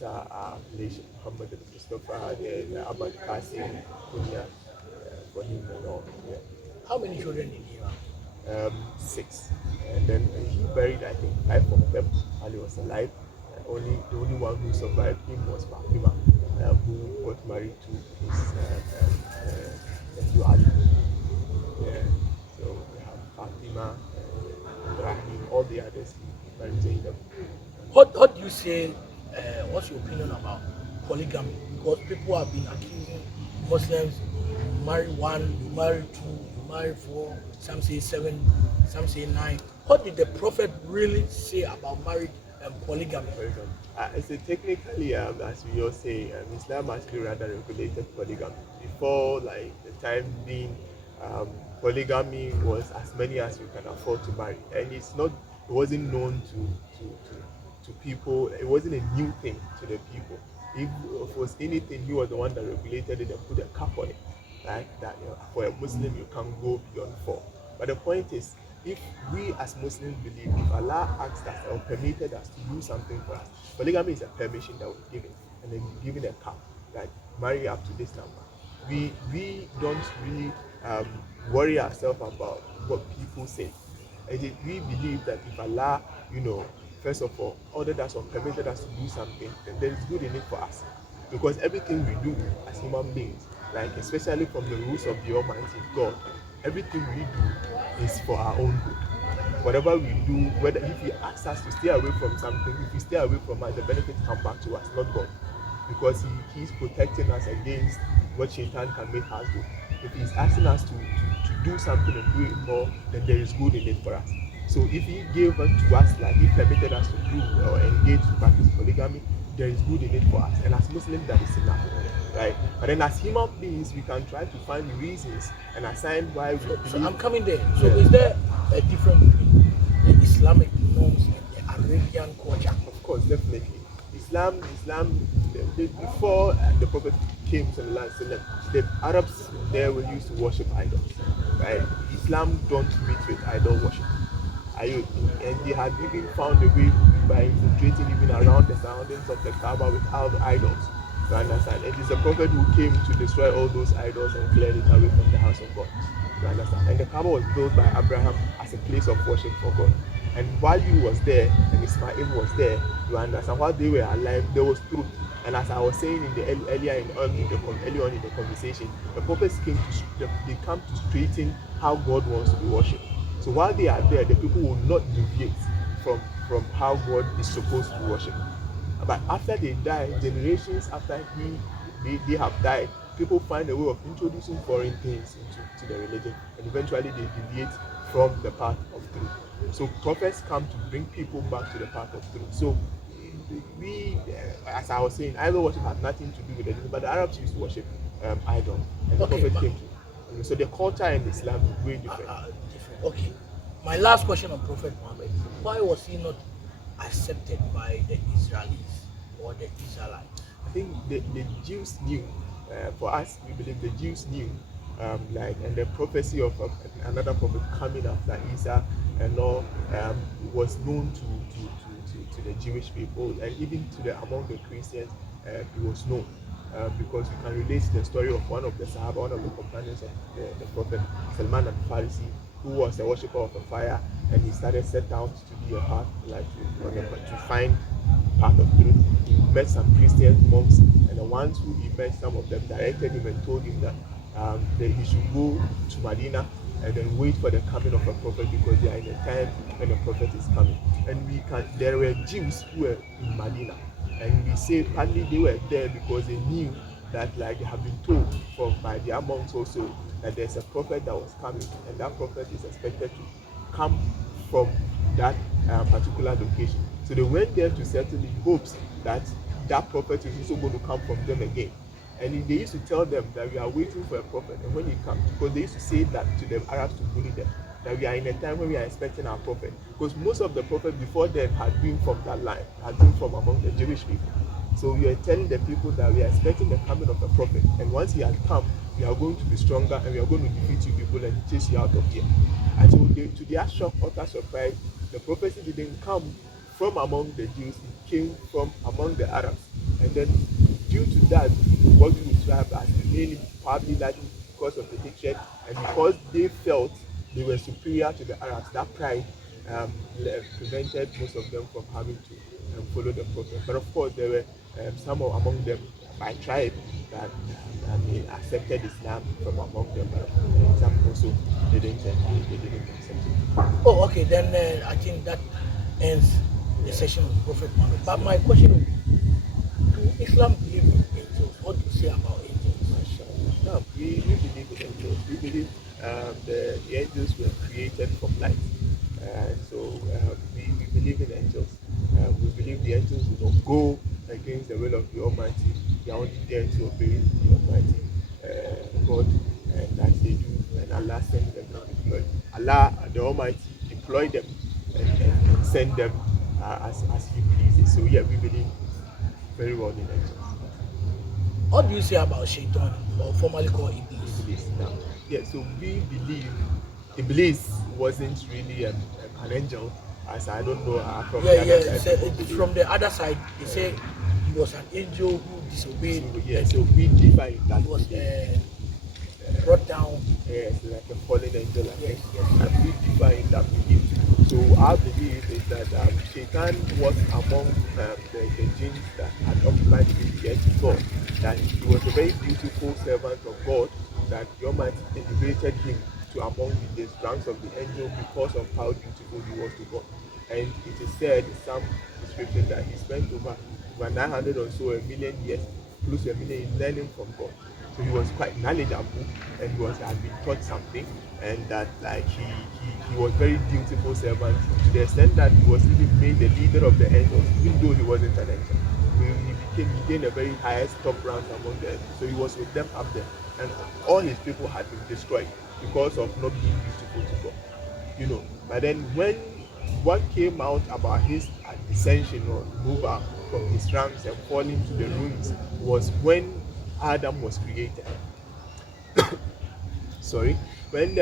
Malaysia, Muhammad and Mustafa, then Ahmad Qasim, Kunya, for him and all. Yeah. How many children did he have? Six. And then he buried, I think, five of them while he was alive. The only one who survived him was Fatima, who got married to his nephew Ali. Yeah. So we have Fatima, Ibrahim, all the others he married Zainab. What do you say? What's your opinion about polygamy? Because people have been accusing Muslims: you marry one, you marry two, you marry four. Some say seven, some say nine. What did the Prophet really say about marriage and polygamy? Polygamy. So technically, as we all say, Islam actually rather regulated polygamy. Before, like the time being, um, polygamy was as many as you can afford to marry, and it wasn't known to people. It wasn't a new thing to the people. If it was anything, he was the one that regulated it and put a cap on it. Right? That for a Muslim you can't go beyond four. But the point is, if we as Muslims believe, if Allah asked us or permitted us to do something for us, polygamy is a permission that we're given, and then given a cap, like marry up to this number. We don't really worry ourselves about what people say. We believe that if Allah, first of all, ordered us or permitted us to do something, then there is good in it for us. Because everything we do as human beings, like especially from the rules of the Almighty God, everything we do is for our own good. Whatever we do, whether if He asks us to stay away from something, if we stay away from us, the benefits come back to us, not God. Because He's protecting us against what Shaitan can make us do. If He's asking us to do something and do it more, then there is good in it for us. So if He gave it to us, like He permitted us to do or engage to practice polygamy, there is good in it for us. And as Muslims, that is enough. Right? But then as human beings, we can try to find reasons and assign why we believe. So I'm coming there. So is there a difference between the Islamic norms and the Arabian culture? Of course, definitely. Before the Prophet came to the land, the Arabs there were used to worship idols. Right? Islam don't meet with idol worship. And they had even found a way by infiltrating even around the surroundings of the Kaaba with all the idols. You understand? It is the Prophet who came to destroy all those idols and clear it away from the house of God. You understand? And the Kaaba was built by Abraham as a place of worship for God. And while he was there and Ismail was there, you understand, while they were alive, there was truth. And as I was saying in the earlier on in the conversation, the prophets they come to straighten how God wants to be worshipped. So while they are there, the people will not deviate from how God is supposed to worship. But after they die, generations after they have died, people find a way of introducing foreign things into the religion, and eventually they deviate from the path of truth. So prophets come to bring people back to the path of truth. So as I was saying, idol worship has nothing to do with religion, but the Arabs used to worship idol, and the prophet came to. So the culture in Islam is very different. Different. Okay. My last question on Prophet Muhammad: why was he not accepted by the Israelis or the Israelites? I think the Jews knew. For us, we believe the Jews knew, and the prophecy of another prophet coming after Isa and all was known to the Jewish people, and even among the Christians, it was known. Because you can relate the story of one of the Sahaba, one of the companions of the Prophet, Salman al-Farisi, who was a worshipper of a fire, and he set out to be a path, to find path of truth. He met some Christian monks, and the ones who he met, some of them directed him and told him that he should go to Medina and then wait for the coming of a prophet, because they are in a time when the prophet is coming. And there were Jews who were in Medina, and we say partly they were there because they knew that, like they have been told by their monks also, that there's a prophet that was coming, and that prophet is expected to come from that particular location. So they went there to settle in hopes that that prophet is also going to come from them again. And they used to tell them that we are waiting for a prophet, and when he comes, because they used to say that to the Arabs to bully them, that we are in a time when we are expecting our prophet. Because most of the prophets before them had been from that line, had been from among the Jewish people. So we are telling the people that we are expecting the coming of a prophet, and once he has come, we are going to be stronger, and we are going to defeat you people and chase you out of here. And so to their shock, utter surprise, the prophecy didn't come from among the Jews, it came from among the Arabs. And then due to that, what we describe as mainly probably likely because of the hatred and because they felt they were superior to the Arabs, that pride prevented most of them from having to follow the Prophet. But of course, there were some among them by tribe that they accepted Islam from among them, but some also they didn't accept it. Oh, okay. Then I think that ends the Yeah. session of Prophet Muhammad. But my question would be, do Islam believe in angels? What do you say about angels? Mashallah. Now, we believe in angels. We believe the angels were created from light. We believe in angels. We believe the angels will not go against the will of the Almighty. They are only there to obey the Almighty God, and that they do. And Allah sent them and deploy. Allah, the Almighty, deploy them and send them as He pleases. So yeah, we believe very well in angels. What do you say about Shaitan, or formerly called Iblis? Iblis now. Yeah, so we believe Iblis wasn't really an angel, as I don't know from Yeah, the yeah. other side people believe. From the other side, they say he was an angel who disobeyed, So yeah, and so we differ in that he was belief. brought down. Yes, like a fallen angel, I Yes, think, yes, and yes. we differ in that belief. So our belief is that Shaitan was among the jinns that had occupied the earth before. That he was a very beautiful servant of God. That the Almighty elevated him to among the ranks of the angel because of how beautiful he was to God. And it is said in some description that he spent over 900 or so a million years, close to a million, in learning from God. So he was quite knowledgeable, and he had been taught something, and that like he was very dutiful servant to the extent that he was even made the leader of the angels, even though he wasn't an angel. So he gained a very highest top rank among the angels. So he was with them up there, and all his people had been destroyed because of not being beautiful to God. But then when what came out about his ascension or removal from his ranks and falling to the ruins was when Adam was created. Sorry, when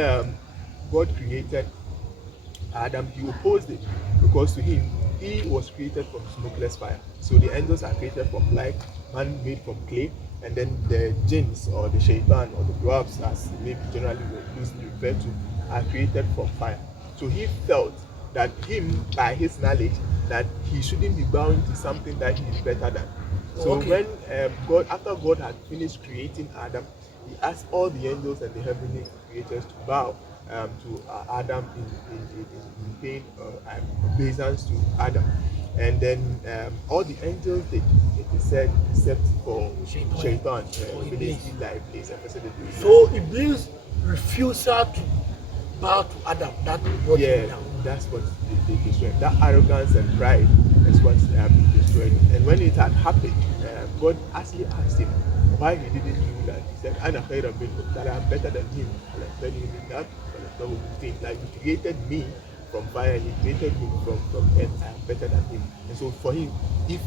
God created Adam, he opposed it because to him, he was created from smokeless fire. So the angels are created from light, man made from clay, and then the jinns or the shaitan or the dwarfs, as maybe generally loosely referred to, are created from fire. So he felt that him, by his knowledge, that he shouldn't be bound to something that he is better than. Oh, So okay. when after God had finished creating Adam, he asked all the angels and the heavenly creatures to bow to Adam in pain or obeisance to Adam. And then all the angels did, it is said, except for Shaitan Shaitan, or Iblis, Iblis. Iblis, So Iblis refusal to bow to Adam that brought him yeah, down. that's what they destroyed. That arrogance and pride is what destroyed. And when it had happened, God actually asked him why he didn't do that. He said, "Ana khayran minhu," that I'm better than him. Like you created me from fire, and you created me from earth. I am better than him. And so for him, if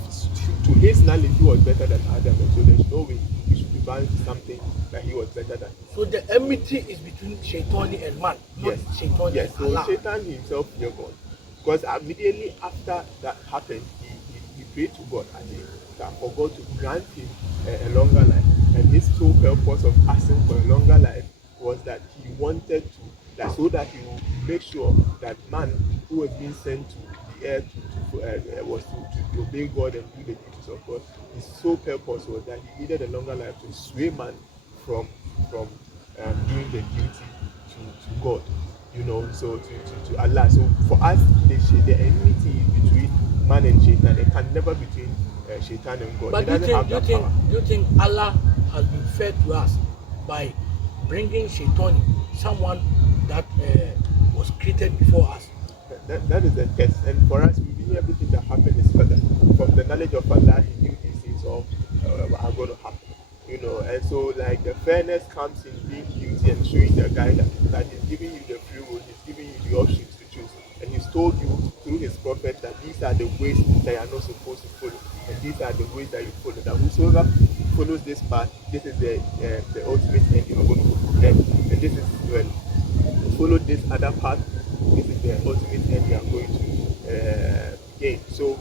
to his knowledge he was better than Adam, and so there's no way he should be bound to something that he was better than. So the enmity is between Shaitani and man, not Yes, Shaitani yes. and So Allah. Satan himself feared God, because immediately after that happened, he prayed to God and that for God to grant him a longer life. And his sole purpose of asking for a longer life was that he wanted to, that so that he will make sure that man who was being sent to the earth was to obey God and do the duties of God. His sole purpose was that he needed a longer life to sway man from doing the duty to God, so to Allah. So for us, the enmity between man and Shaitan, it can never be between Shaitan and God. He But do you doesn't think have do you that think power. do you think Allah has been fair to us by bringing Shaitani, someone that was created before us? That is the test. And for us, we believe everything that happened is qadar. From the knowledge of Allah, He knew these things all are going to happen. And so like the fairness comes in being beauty and showing the guidance that He's giving you the free will, He's giving you the options to choose, and He's told you through His prophet that these are the ways that you are not supposed to follow, and these are the ways that you follow. That whosoever follows this path, this is the ultimate end you are going to go to. And this is when follow this other path, this is the ultimate end you are going to gain. So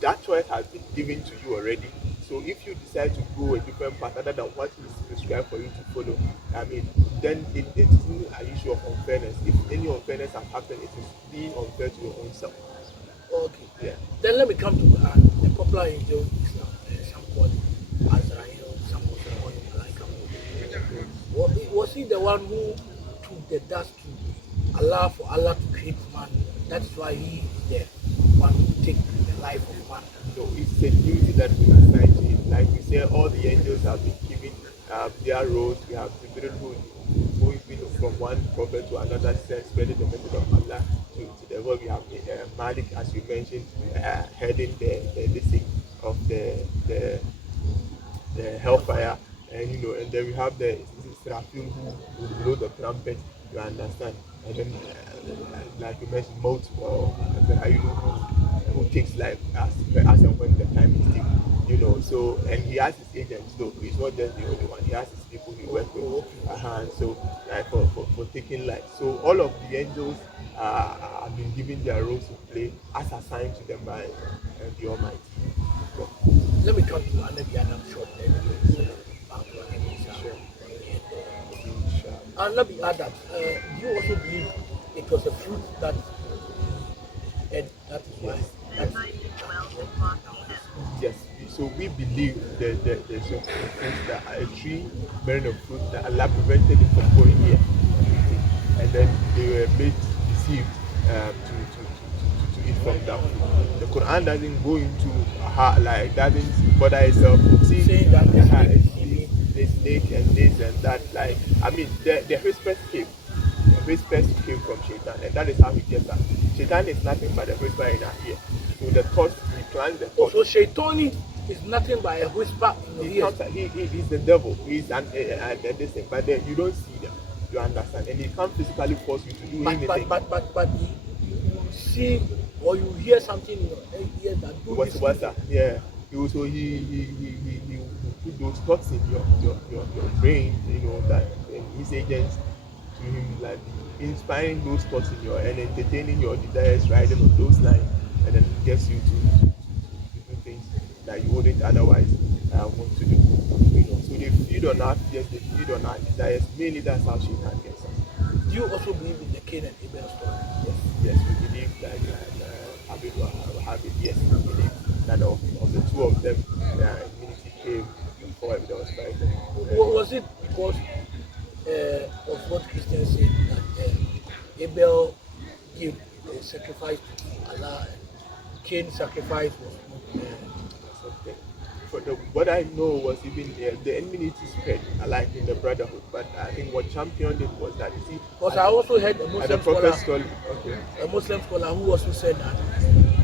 that choice has been given to you already. So if you decide to go a different path other than what is prescribed for you to follow, I mean, then it isn't an issue of unfairness. If any unfairness has happened, it is being unfair to your own self. Okay. Yeah. Then let me come to the popular angel in Islam. Some call it Azrael, some also call it Malaika. Was he the one who took the dust to Allah for Allah to create man? That is why he is the one who take the life of man. No, it's a duty that we assign to him. Like we say, all the angels have been given their roles. We have Jibril who is been from one prophet to another, spreading the message of Allah to the world. We have Malik, as you mentioned, heading the listing of the hellfire, and and then we have the Israfil who blow the trumpet. You understand? And then, like you mentioned, Mot or Azrael who takes life as and when the time is due. So and he has his agents, though he's not just the only one. He has his people he works with. So like for taking life. So all of the angels have been given their roles to play as assigned to them by the Almighty. Let me come to Anabi Adam short. Then we go back to Anabi Isa. Anabi Adam, do you also believe it was a fruit that and that is why Yes, so we believe that there's a fruit that a tree bearing a fruit that Allah prevented it from going here, and then they were made deceived to eat from that fruit. The Quran doesn't go into doesn't bother itself saying that the snake and this and that. Like, I mean, the whispers came. The whispers came from Shaitan, and that is how he gets that. Shaitan is nothing but a whisper in our ear. So the thoughts, he plants the thoughts. So Shaitani is nothing but a whisper in your ear. He's the devil. He's this thing, but then you don't see them. You understand? And he can't physically force you to do anything. But you see or you hear something in your ear that do What's this. that? Yeah. He put those thoughts in your brain, that and his agents to him like inspiring those thoughts in your and entertaining your desires, riding on those lines, and then it gets you to do things that you wouldn't otherwise want to do. So they feed on our fears, they feed on our desires. Mainly that's how Shaitan gets us. Do you also believe in the Cain and Abel story? Yes, we believe that yes, we believe that of the two of them, immunity came before there was fighting. Was it because of what Christians say that Abel gave a sacrifice to Allah and Cain's sacrifice was not something? What I know was even the enmity spread like in the brotherhood, but I think what championed it was that, you see, because I also heard a Muslim scholar who also said that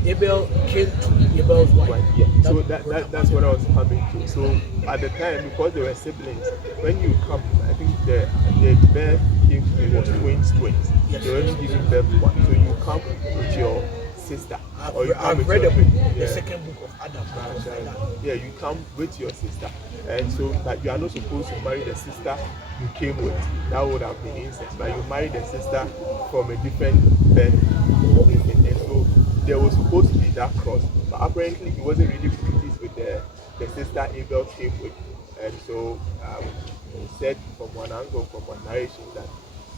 Abel came to Abel's wife. Yeah. So that's what I was coming to. So at the time, because they were siblings, when you come, I think the birth came was twins. Yes. They were only giving birth to one. So you come with your sister. I've read the second book of Adam. Yeah, you come with your sister, and so that you are not supposed to marry the sister you came with. That would have been incest, but you married the sister from a different birth, and so there was supposed to be that cross, but apparently he wasn't really pleased with the sister Abel came with, and so he said from one angle, from one narration, that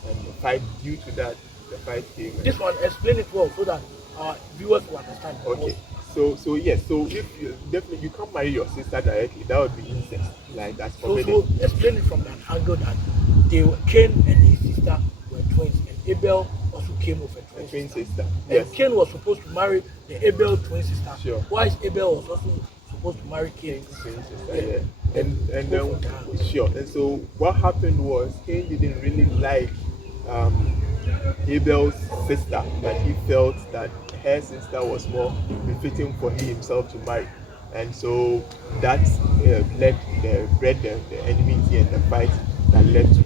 the fight due to that, the fight came. This one, explain it well so that our viewers will understand. Okay. So yes, so if you can't marry your sister directly, that would be incest. Like that's forbidden. So explain it from that angle that Cain and his sister were twins, and Abel also came with a twin sister. Yes. And Cain was supposed to marry the Abel twin sister. Sure. While Abel was also supposed to marry Cain's twin sister. Yeah. And then sure. And so what happened was Cain didn't really like Abel's sister, that he felt that her sister was more befitting for he himself to marry, and so that bred the enmity and the fight that led to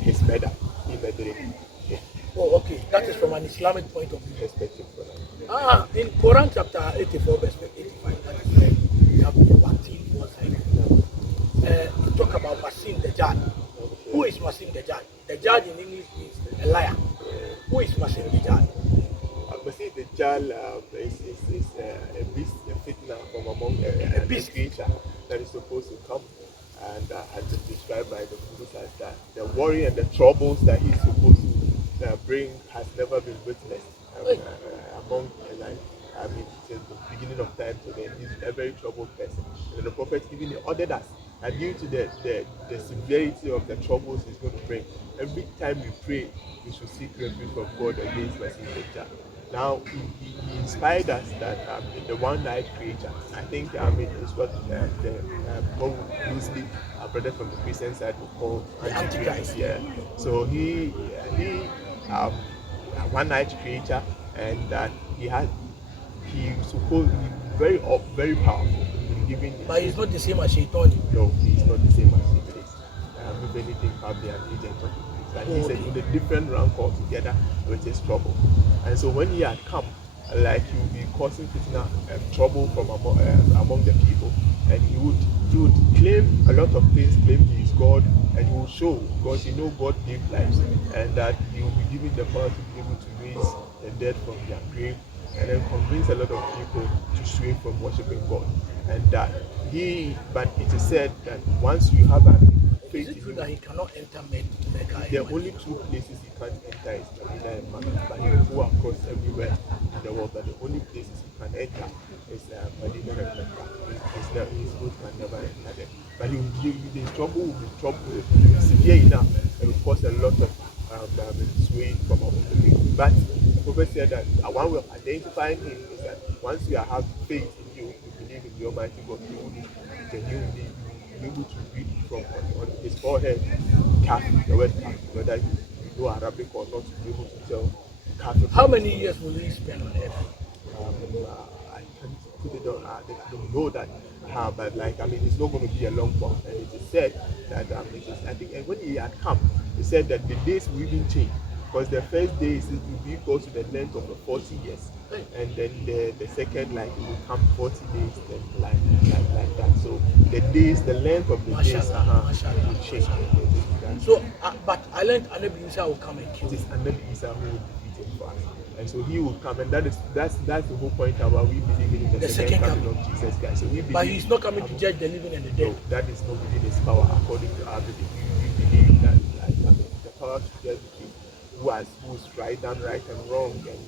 his murder. He murdered him. Yeah. Oh, okay. That is from an Islamic point of view. Perspective. In Quran chapter 84, verse 85, that is where we have the Watin was you talk about Masim Dajjal. Who is Masim Dajjal? Dajjal in English is a liar. Who is Masim Dajjal? but see, the Jal is a beast, a fitna from among A a beast. creature that is supposed to come and has been described by the Buddhists as that the worry and the troubles that he's supposed to bring has never been witnessed Hey, among like I mean since the beginning of time to then he's a very troubled person. And the prophet even ordered us that due to the severity of the troubles he's going to bring, every time we pray we should seek refuge from God against Masih Dajjal. Now he inspired us that in the one-eyed creature, I think it's what what we loosely our brothers from the Christian side would call the Antichrist. Antichrist. Yeah. So he um, a one-eyed creature, and that he supposed to be very powerful in giving But his he's not the same as Shaitan. no, he's not the same as Iblis. If anything, probably an agent of Iblis. But Oh, he's okay. in a different rank altogether with his trouble. And so when he had come, like he would be causing fitna, trouble from among the people, and he would claim a lot of things, claim he is God, and he will show because God gave lives, and that he will be given the power to be able to raise the dead from their grave, and then convince a lot of people to sway from worshiping God. And that but it is said that once you have a Is faith it in true him, that he cannot enter Mecca there and are only Medina? two places he can't enter is Medina and Mecca, but he will go across everywhere in the world. But the only places he can enter is Medina and Mecca. His foot can never enter them. But the trouble will be severe enough. It will cause a lot of sway from among the people. But the prophet said that one way of identifying him is that once you have faith in you believe in the Almighty God, you will genuinely be able to read from on his forehead, kafir, the word kafir, whether you know Arabic or not, to be able to tell kafir How from many Muslim. years will he spend on earth? I can't put it on. I don't know that, but like I mean, it's not going to be a long one. And it is said that it is. I think, and when he had come, he said that the days will even change because the first day is it will be equal to the length of the 40 years, Hey, and then the second like it will come 40 days, then like that. So the days, the length of the days, mashallah, mashallah, will change. mashallah. That's So, but I learned Anabi Isa will come and kill it is him. Anabi Isa who will defeat him for us. And so he will come, and that's the whole point about we believing in the The second second coming coming. of Jesus Christ. So we But believe he's not coming to judge the living and the dead. no, that is not within his power according to our belief. We believe that like, I mean, the power to judge between who's right and wrong, and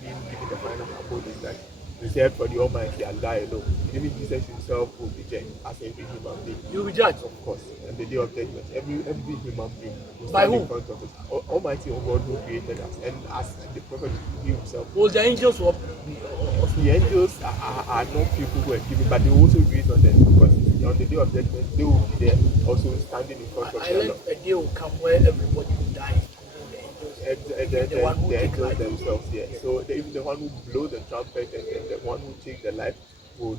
being given the final abode is that reserved for the Almighty Allah alone. Even Jesus himself will be judged as every human being. You will be judged. Of course, and the day of judgment, every human being will By stand in who? front of us. Almighty God who created us, and as the prophet himself. Will the angels will be also The be angels are not people who are given, but they will also raise on them because on the day of judgment they will be there also standing in front of I their learned Lord. a day will come where everybody will die, including the angels, even the one who The take angels life. themselves, yeah. So even the one who blow the trumpet and then the one who take the life would,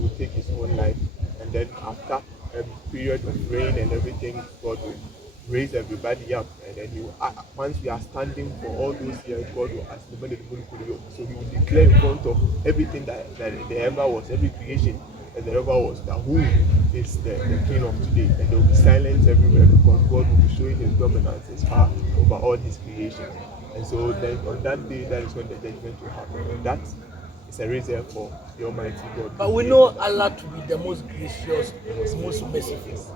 would take his own life, and then after a period of rain and everything, God will raise everybody up, and then once we are standing for all those years, God will ask the so he will declare in front of everything that there ever was, every creation that there ever was, that who is the king of today, and there will be silence everywhere because God will be showing his dominance, his power over all his creations. And so then on that day, that is when the judgment will happen, and that is a reason for the Almighty God But who we know created us. Allah to be the most gracious, most merciful. Yes.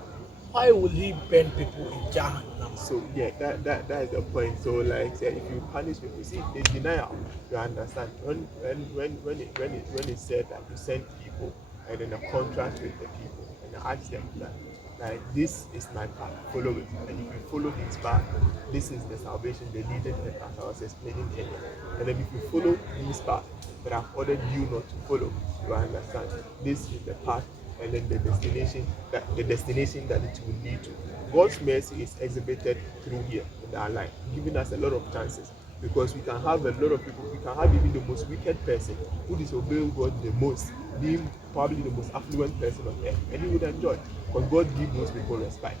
Why will He burn people in Jahannam? So yeah, that is the point. So like say, if you punish people, see the denial, you understand when it said that you send people and then a contract with the people and ask them that like this is my path, follow it, and if you follow this path, this is the salvation, the leading path I was explaining earlier. And then if you follow this path that I've ordered you not to follow, you understand this is the path and then the destination that it will lead to. God's mercy is exhibited through here in our life, giving us a lot of chances because we can have a lot of people, we can have even the most wicked person who disobeys God the most, being probably the most affluent person on earth, and he would enjoy because God gives those people respite.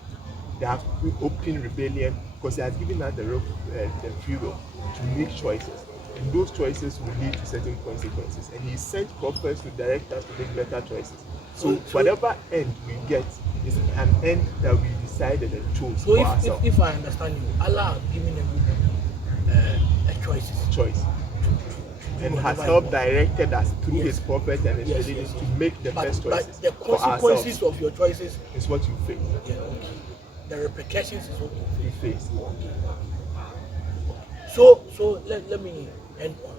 They have open rebellion because He has given us the free will to make choices, and those choices will lead to certain consequences. And He sent prophets to direct us to make better choices. So whatever end we get is an end that we decided and chose So for ourselves. if I understand you, Allah has given everybody a choices. Choice. and has whatever helped you want. directed us through Yes. his prophets and his Yes, religion yes, to yes. make the best But choices the for consequences ourselves of your choices, is what you face. yeah, okay. The repercussions is what You you face. face. So let me end on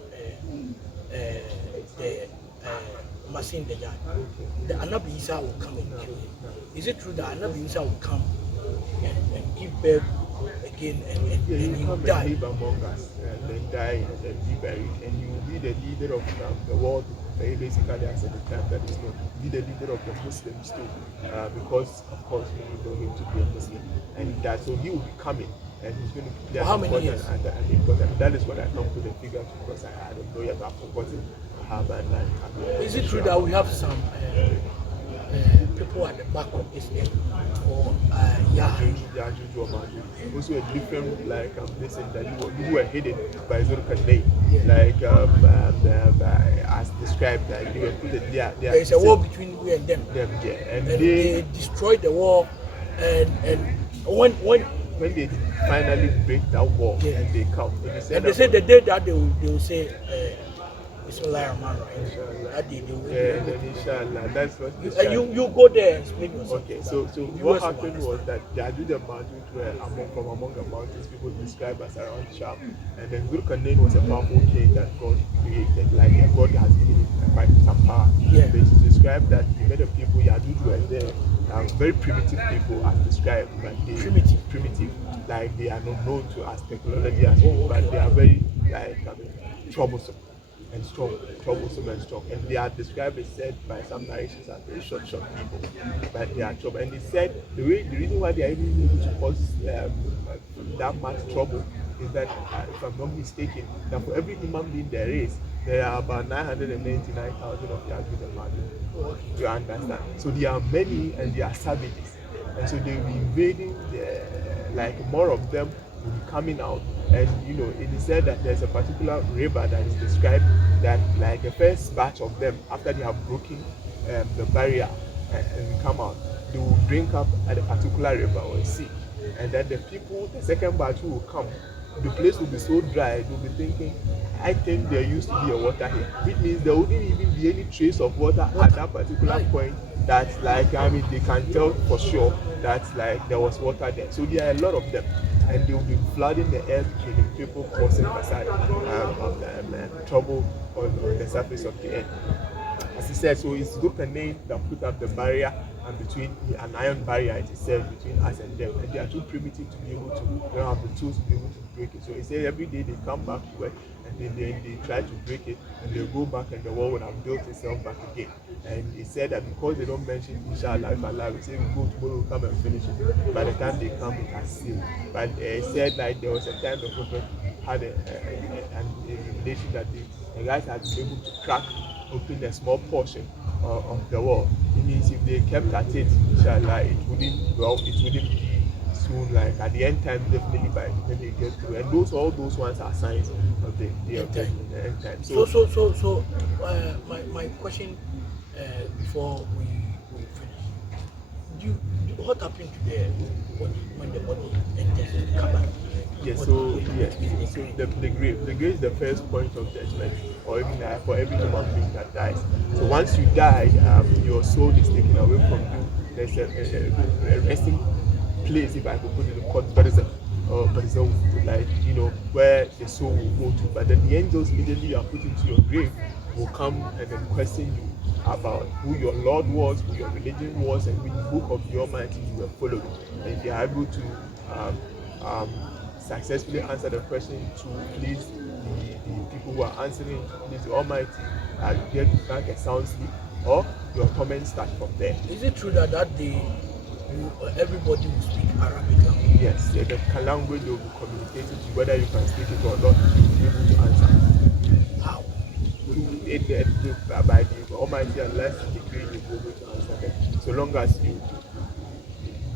the Masin Dejad. The Anabi Isa will come and kill him. Is it true that Anabi Isa will come and give birth again Yeah, and he he will will come and die? live among us and then die and then be buried. And he will be the leader of the world, basically as at the time that is known. Be the leader of the Muslims too, because of course we know him to be a Muslim. And that so he will be coming and he's going to play For how many years? and important. That is what I come to the figure to because I don't know yet. I've forgotten. Is it true that we have some people at the back of this end or Yajuj or Majuj. Also a different like this thing that you were hidden by Zulkarnain. Yeah. Like as described, like they were put there is a war between we and them? them yeah. And they destroyed the war and when they finally break that wall yeah. and they come and they said the day that they will say Bismillah Rahman Rahim. Inshallah. That day they will Yeah, and then inshallah, that's what you go there and explain yourself. okay, so what happened was that Yajuj and Majuj were from among the mountains people described as around Sham, and then Zulkarnain was a powerful king that God created, like God has given him quite some power. Yeah. But it's described that the better people Yajuj were there, very primitive people as described, but they primitive, like they are not known to as technology as well, but they are very like troublesome and strong, troublesome and strong. And they are described as said by some narrations as very short people, but they are trouble. And they said the reason why they are even able to cause that much trouble is that, if I'm not mistaken, that for every human being there are about 999,000 of Yajuj and Majuj. You understand? So there are many and they are savages, and so they will be invading. Like more of them will be coming out, and it is said that there's a particular river that is described that like the first batch of them after they have broken the barrier and come out, they will drink up at a particular river or a sea, and then the second batch who will come, the place will be so dry they'll be thinking, I think there used to be a water here, which means there wouldn't even be any trace of water at that particular point. That's like they can tell for sure that like there was water there. So there are a lot of them, and they will be flooding the earth, killing people, causing facade of trouble on the surface of the earth. As he said, so it's Zulkarnain that put up the barrier, and between an iron barrier, it is said, between us and them. And they are too primitive to be able to, they don't have the tools to be able to break it. So he said every day they come back to work and then they try to break it, and they go back and the wall would have built itself back again. And he said that because they don't mention inshallah, if Allah will say we go tomorrow, we'll come and finish it. By the time they come, it has sealed. But he said like there was a time the prophet had a revelation that the guys had been able to crack open a small portion of the wall. It means if they kept at it, inshallah, it wouldn't be soon, like at the end time, definitely by when they get through. And all those ones are signs of the end time. So my question before we finish, what happened to the body when the body enters the cupboard? Yes, so the grave is the first point of judgment, or even for every human being that dies. So once you die, your soul is taken away from you. There's a resting place, if I could put it in quotes, but it's a like where the soul will go to. But then the angels immediately you are put into your grave will come and then question you about who your Lord was, who your religion was, and which book of the Almighty you were following. And if you are able to successfully answer the question to please the people who are answering, please the Almighty, get back a sound sleep, or your torment start from there. Is it true that day everybody will speak Arabic language? Yes, the language will be communicated to you, whether you can speak it or not, you will be able to answer. How? By the Almighty, unless you decree, you will be able to answer them. So long as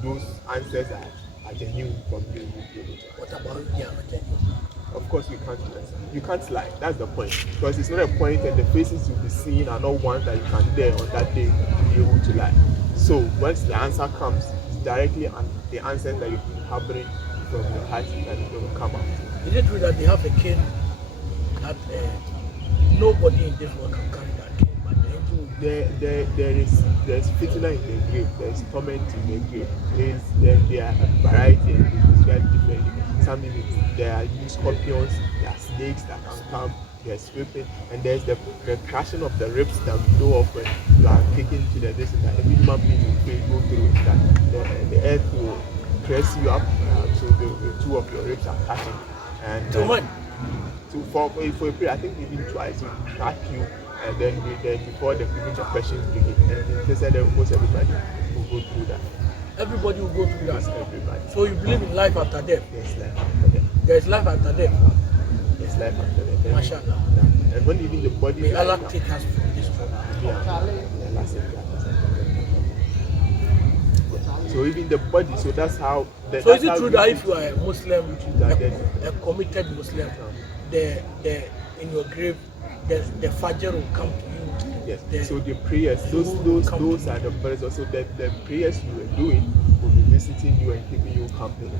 those answers are genuine from you, you will be able to answer. What about if they are not genuine? Of course, you can't answer. You can't lie. That's the point. Because it's not a point, and the faces you'll be seeing are not ones that you can dare on that day to be able to lie. So once the answer comes, it's directly and the answer that you've been harboring from your heart that is going to come out. Is it true that they have a king that nobody in this world can carry that king, but the angel will There's fitna in the grave, there's torment in the grave, there are a variety and it's described differently. Some even there are new scorpions, there are snakes that can come, there's sweeping, and there's the crashing of the ribs that we know of when you are taken to the distance that every human being will go through it, that the earth will press you up, so the two of your ribs are touching. And to when? For a period, I think even twice, it will crack you, and then before even the questions begin. And they said that almost everybody will go through that. Everybody will go through Yes, that. everybody. So you believe in life after death? Yes, life after death. There is life after death. Yes, life after death. Mashallah. Yeah. And when even the body May is Allah now, take us from this trouble. yeah, that's it. So even the body, so that's how. So is it true that if you are a Muslim, that a committed Muslim, the in your grave, the Fajr will come to you? Yes. So the prayers, those are the prayers. Also, the prayers you were doing will be visiting you and keeping you company.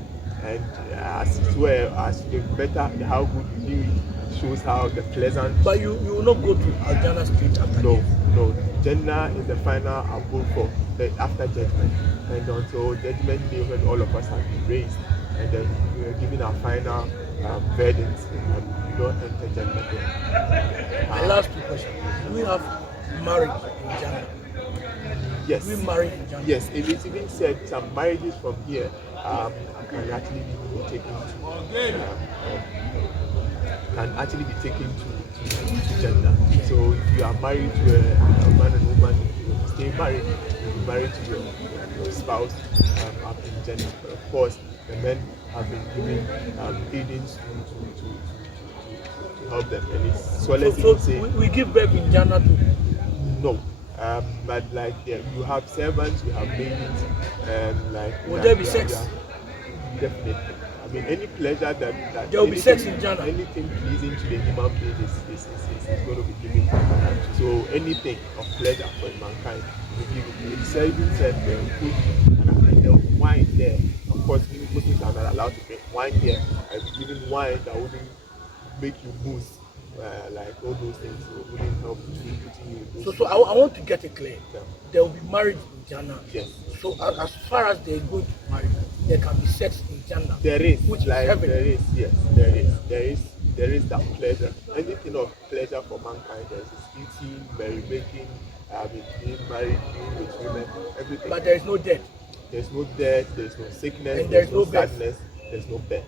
And as well as the better, how good you do it shows how the pleasant. But you will not go to Al-Jannah straight after No, death. no. Jannah is the final abode for the after judgment, and until judgment day when all of us have been raised, and then we are given our final verdict, and we don't enter Jannah again. My last two questions. Do we have marriage in Jannah? Yes. Do we marry in Jannah? Yes, it is even said some marriages from here can actually be taken to Jannah. So if you are married to a man and woman, you stay married, you'll be married to your spouse up in Jannah. But of course, the men have been given aidings to help them. And it's so let's So even say we give birth in Jannah too. no. But like you have servants, you have maidens, like Will there be sex? Definitely. I mean, any pleasure that There will be sex in Jannah. Anything pleasing to the human being is going to be given. So anything of pleasure for mankind, we give it. It's even said food and the wine there. Of course, Muslims are not allowed to drink wine here. I've given wine that wouldn't make you booze. Like all those things wouldn't help putting you in those. So I want to get it clear. Yeah. There will be marriage in Jannah. Yes. So as far as they are going to marry, there can be sex in Jannah. There is, which like, is heaven. there is, yes, there is that pleasure. Anything of pleasure for mankind, there's eating, merrymaking, being married, being with women, everything. But there is no death. There's no death, there's no sickness, And there's there's no sadness, there's no death.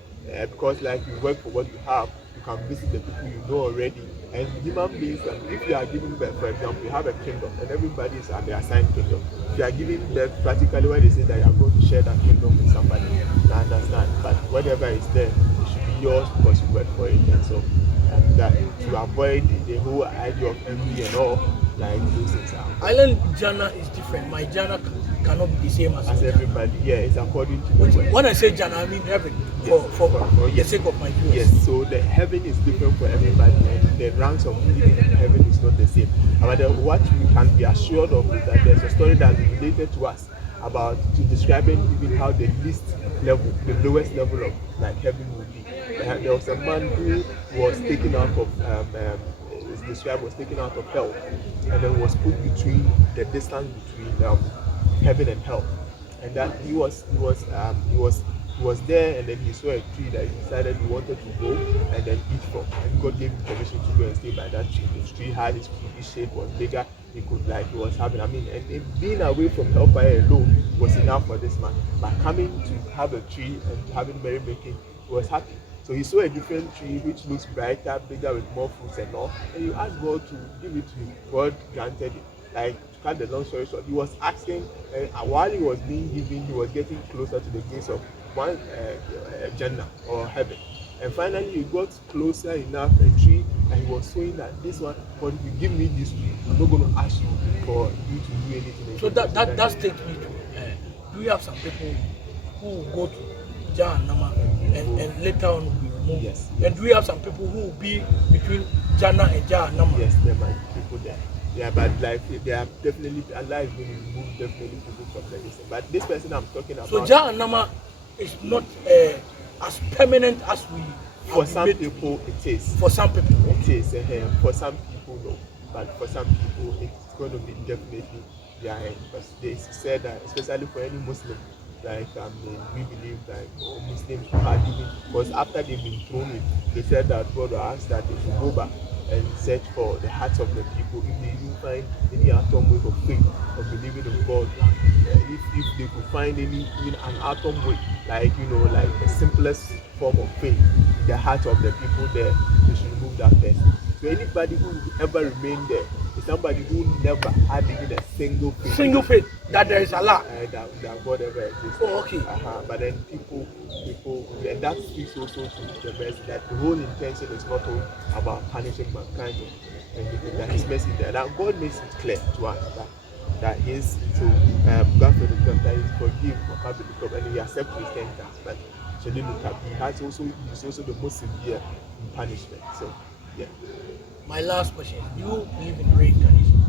Because like you work for what you have, you can visit the people you know already. And human beings, if you are giving birth, for example, you have a kingdom and everybody is at the assigned kingdom. If you are giving birth, practically when they say that you are going to share that kingdom with somebody, I understand. But whatever is there, it should be yours because you work for it. And so that to avoid the whole idea of envy and all, like those things are. Island Jannah is different. My Jannah cannot be the same as your Jannah. Everybody. Yeah, it's according to the way. When I say Jannah, I mean heaven. Yes, For the yes. sake of my viewers. Yes, so the heaven is different for everybody, and the ranks of living in heaven is not the same. But what we can be assured of is that there's a story that is related to us about to describing even how the least level, the lowest level of like heaven would be. There was a man who was taken out of it's described was taken out of hell, and then was put between the distance between heaven and hell, and that he was there, and then he saw a tree that he decided he wanted to go and then eat from, and God gave him permission to go and stay by that tree. The tree had his shape, was bigger, he was having, and being away from hellfire alone was enough for this man. But coming to have a tree and having merrymaking, he was happy. So he saw a different tree which looks brighter, bigger, with more fruits and all, and he asked God to give it to him. God granted it. Like, to cut the long story short, he was asking, and while he was being given, he was getting closer to the gates of one Jannah or heaven. And finally, he got closer enough a tree, and he was saying that this one, but if you give me this tree, I'm not going to ask you for you to do anything. So that takes me to, do we have some people who will go to Jahannama and later on will be removed? Yes. And do we have some people who will be between Jannah and Jahannama? Yes, there might be people there. Yeah, but like they are definitely, Allah is going to remove definitely people from the list. But this person I'm talking about. So Jahannama is not as permanent as we For have been some made to people, be. it is. For some people, It okay. is. For some people, no. But for some people, it's going to be definitely their end. Because they said that, especially for any Muslim, like we believe that Muslims are given, because after they've been thrown in, they said that God will ask that they should go back and search for the hearts of the people. If they do find any atom weight of faith of believing in God, if they could find any even an atom weight, like like the simplest form of faith in the heart of the people there, they should remove that person. So anybody who will ever remain there is somebody who never had even a single faith Single faith that there is Allah. that God ever existed. Oh, okay. But then people, and that speaks also to the mercy that the whole intention is not all about punishing mankind or anything. That His mercy there, that God makes it clear to us that His so God for that He forgive and He accepts repentance, but He's also the most severe in punishment. So yeah. My last question is, do you believe in reincarnation?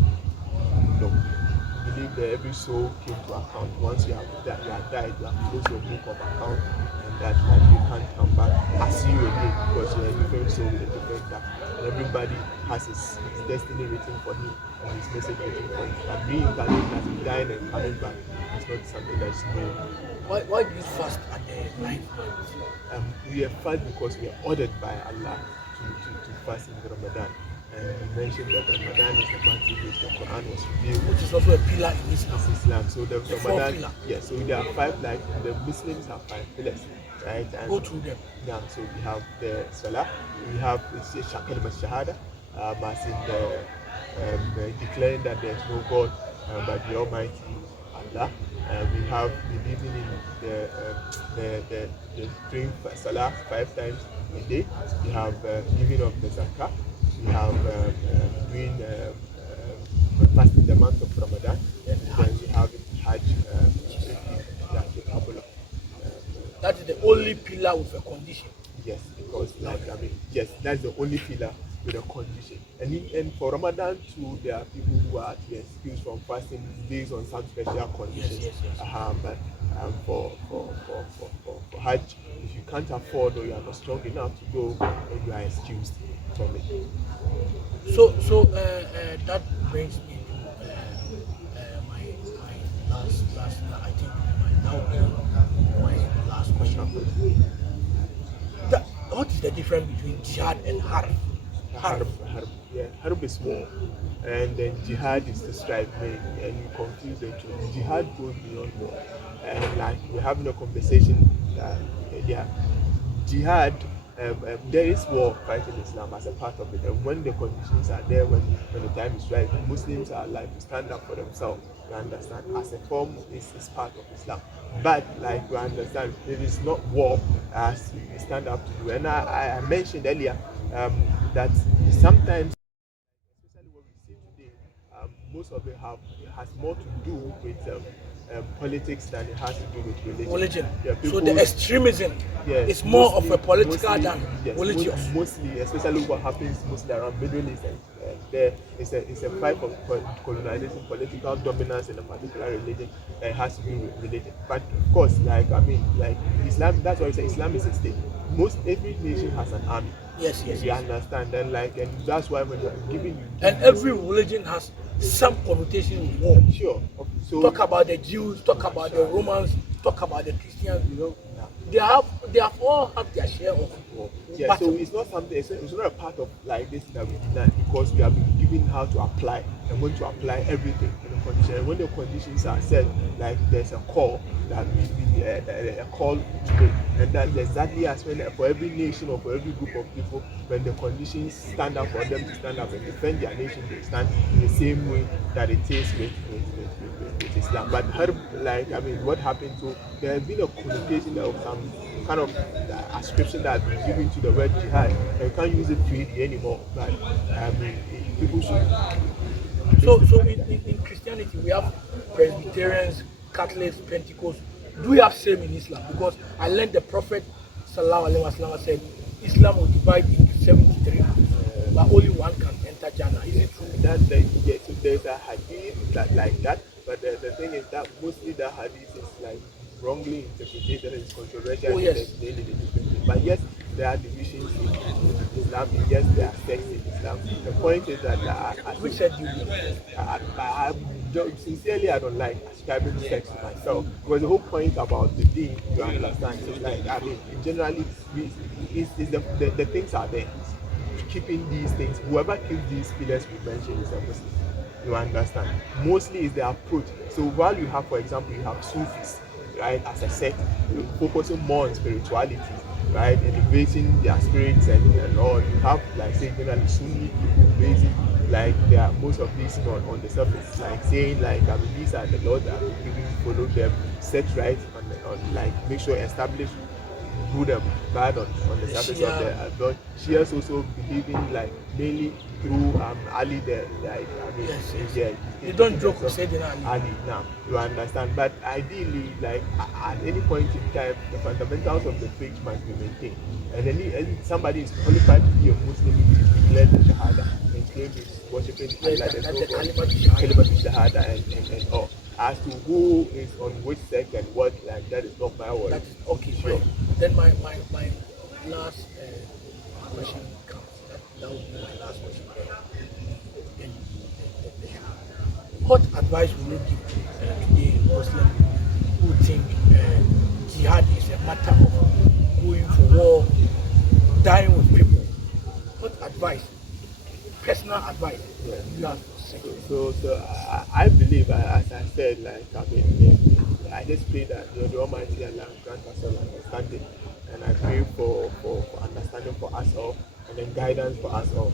No. Believe that every soul came to account. Once you have died, you have closed your book of account, and that you can't come back as you again because you're a different soul with a different life. And everybody has his destiny written for him and his message written for him. But reincarnating as in dying and coming back is not something that's new. Why do you fast at the ninth month? We are fast because we are ordered by Allah to fast in Ramadan. And you mentioned that Ramadan is the month in which the Quran was revealed. Which is also a pillar in Islam. It's Islam. So the The fourth Ramadan, pillar. yeah. So there are five, like the Muslims have five pillars, right? And Go through them. yeah. So we have the Salah, we have Kalimat Shahada, as in declaring that there is no God but the Almighty Allah. We have believing in the praying Salah 5 times a day. We have giving of the Zakah. We have doing fasting the month of Ramadan, and then we have Hajj, that's a couple of. That is the only pillar with a condition. Yes, because yes, that's the only pillar with a condition. And for Ramadan too, there are people who are excused from fasting based on some special conditions. Yes. But for Hajj, if you can't afford or you are not strong enough to go, then you are excused from it. So that brings me to my last I think my last question. What is the difference between jihad and harb? Harb. Yeah, harb is war, and then jihad is the strife, and you confuse the two. Jihad goes beyond war, and like we're having a conversation earlier. Jihad, there is war fighting Islam as a part of it, and when the conditions are there, when the time is right, Muslims are like to stand up for themselves. You understand? As a form, is part of Islam. But like you understand, it is not war as we stand up to do. And I mentioned earlier that sometimes, especially what we see today, most of it has more to do with politics than it has to do with religion. Religion. Yeah, So the extremism is more of a political than religious. Mostly, especially what happens mostly around Middle East, and there is a fight for colonization, political dominance in a particular religion that has to do with religion. But of course, like Islam, that's why I say Islam is a state. Every nation has an army. Yes. You understand? And that's why when you're giving you And every religion has some connotation with war. sure. So Talk about the Jews, talk about the Romans, talk about the Christians. They have all had their share of war. yeah, so it's not something. It's not a part of like this that we deny because we have been given how to apply and when to apply everything in the condition. And when the conditions are set, like there's a call that we a call to make, and that's exactly as when for every nation or for every group of people, when the conditions stand up for them to stand up and defend their nation, they stand in the same way that it is with Islam. But what happened to there has been a connotation of some kind of ascription that has been given to the word jihad. And you can't use it freely anymore. But people should. So in Christianity we have Presbyterians, Catholics, Pentecostals. Do we have same in Islam? Because I learned the Prophet Sallallahu Alaihi Wasallam said Islam will divide into 73, but only one can enter Jannah. Is it true? Yes, so there's a hadith like that, but the thing is that mostly the hadith is like wrongly interpreted and it's controversial. Oh, yes. But yes, there are divisions beliefs in Islam, yes, there are sects in Islam. The point is that Which said you will. sincerely, I don't like ascribing sex to myself because the whole point about the deen, you understand, is like, I mean, generally, the things are there. Keeping these things, whoever keeps these pillars we mentioned is a Muslim. You understand? Mostly is the approach. So while you have, for example, you have Sufis, right, as a sect, focusing more on spirituality, right, elevating their spirits and all. You have, like, say, generally Sunni people basing, like, they are most of these on the surface, like saying, like, I mean, these are the laws that we follow them, set right on like, make sure establish good and bad on the surface of the but Shias also believing, like, mainly through Ali, the like, I mean, Yes, yes. yeah, They don't joke with Sayyidina Ali. Ali now, you understand. But ideally, like, at any point in time, the fundamentals of the faith must be maintained. And any somebody is qualified to be a Muslim if he declared the Shahada and claim he's worshipping Yes, Allah, there's that's no the God, Kalimat Shahada and all. As to who is on which sect and what, like, that is not my worry. That is okay. Sure. Then my last question comes. That will be my last question. Then, what advice will you give to the Muslim who think jihad is a matter of going for war, dying with people? What advice, personal advice, you have to say? I believe, as I said, like, I mean, I just pray that the Almighty Allah grant us all understanding, and I pray for understanding for us all, and then guidance for us all.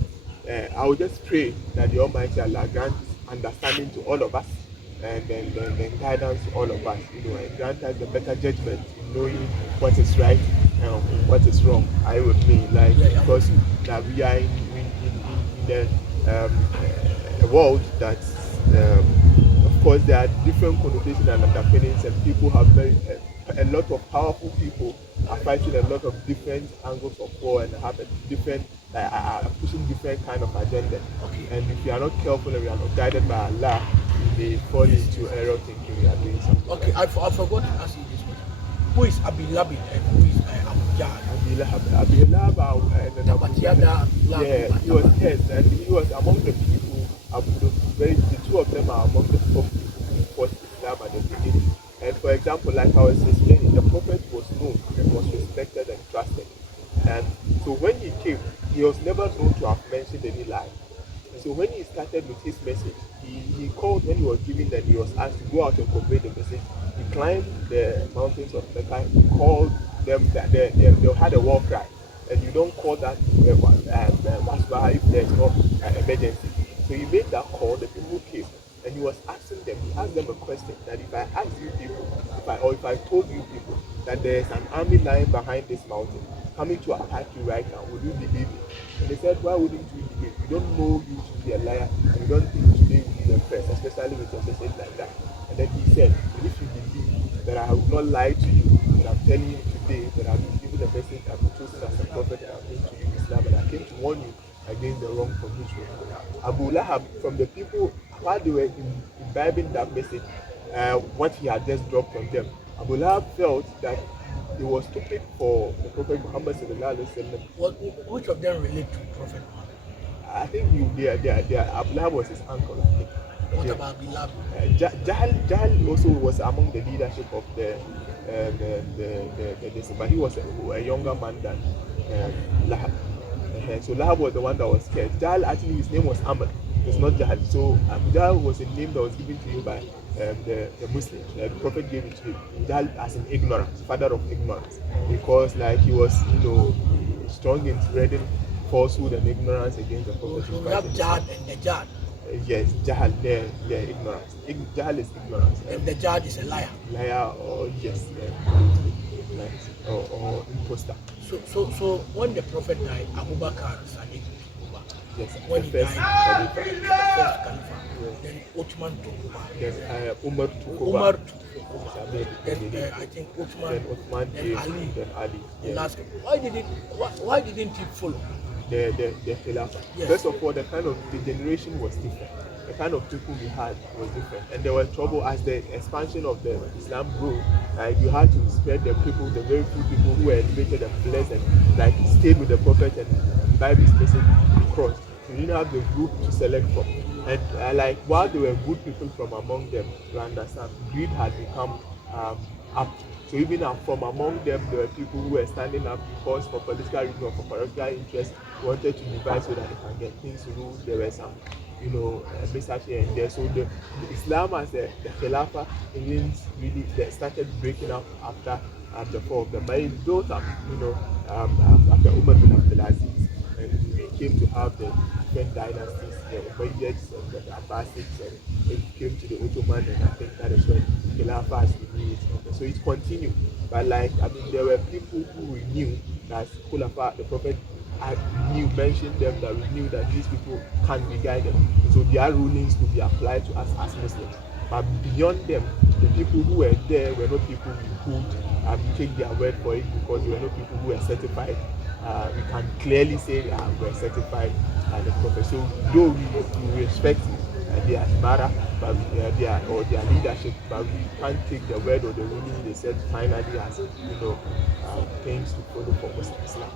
I will just pray that the Almighty Allah grant understanding to all of us, and then guidance to all of us, and grant us the better judgment in knowing what is right and what is wrong. I with me, like, because that we are in the a world that, of course, there are different connotations and underpinnings, and people have a lot of powerful people are fighting a lot of different angles of war and have a different, are pushing different kind of agenda. Okay. And if you are not careful and we are not guided by Allah, you may fall into error thinking we are doing something. Okay, I forgot to ask you this one. Who is Abi Labid and who is Abu Jahl? Abi Lahab, yeah, he was yes, and he was among the people. The two of them are among the top people who fought Islam at the beginning. And for example, like I was explaining, the Prophet was known and was respected and trusted. And so when he came, he was never known to have mentioned any lie. So when he started with his message, he called, when he was giving them, he was asked to go out and convey the message. He climbed the mountains of Mecca, he called them that they had a war cry. And you don't call that wasbah if there's no emergency. So he made that call, the people came, and he was asking them, he asked them a question that if I ask you people, if I told you people that there's an army lying behind this mountain coming to attack you right now, would you believe it? And they said, why wouldn't you believe? You don't know you to be a liar, and you don't think today will be your first, especially with your message like that. And then he said, if you believe that I will not lie to you, that I'm telling you today that I've been given a message, I've been chosen as a prophet, and I've been to you Islam, and I came to warn you against the wrong from which way. Abu Lahab, from the people, while they were imbibing that message, what he had just dropped on them, Abu Lahab felt that it was stupid for the Prophet Muhammad sallallahu alaihi wasallam. Which of them relate to Prophet Muhammad? I think Abu Lahab was his uncle, I think. What about Bilal? Jahl also was among the leadership of but he was a younger man than Lahab. So Lahab was the one that was scared. Jahl, actually, his name was Amr. It's not Jahl. So Jahl was a name that was given to him by the Muslims. The Prophet gave it to him. Jahl as in ignorance, father of ignorance, because, like, he was, strong in spreading falsehood and ignorance against the Prophet. So we have Jad and the Jad. Yes, Jahl, they're ignorance. Jahl is ignorance. And the Jad is a liar. Liar, or yes, or imposter. So when the Prophet died, Abu Bakr Sadiq, yes, when he died, the first Khalifa, then Uthman took over. Then Umar took over. Umar took over. Then I think Uthman, then then Ali. Then Ali. The last. Why didn't he follow? the Khilafah. Yes. First of all, the generation was different. The kind of people we had was different, and there was trouble as the expansion of the Islam grew. Like you had to spread the people, the very few people who were elevated and blessed and like stayed with the Prophet and imbibed his message across. You didn't have the group to select from, and like while there were good people from among them, you understand, greed had become up. So even from among them, there were people who were standing up because for political reasons or for political interest, wanted to divide so that they can get things ruled. There were some, mishap here and there. So the Islam as the Khilafah didn't really they started breaking up after the fall of them. But it built up, after Umar bin Abdul Aziz, and we came to have the different dynasties, the Umayyads and the Abbasids, and it came to the Ottoman, and I think that is when Khilafah has renewed it. Okay, so it continued. But like, I mean, there were people who we knew that Khulafa, the Prophet had mentioned them, that we knew that these people can be guided. So their rulings could be applied to us as Muslims. But beyond them, the people who were there were not people who could take their word for it, because they were not people who were certified. We can clearly say that we're certified by the Prophet. So though we respect their Mara, but their leadership, but we can't take the word or the ruling they said finally as things to follow for Muslim Islam.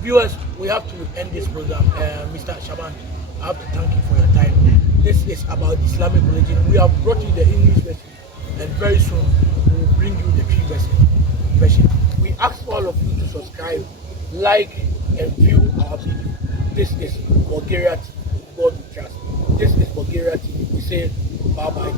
Viewers, we have to end this program. Mr. Shaban, I have to thank you for your time. This is about the Islamic religion. We have brought you the English version, and very soon we will bring you the tree version. We ask all of you to subscribe, like, and view our video. This is Borgaria TV. God we trust. This is Borgaria TV. We say bye bye.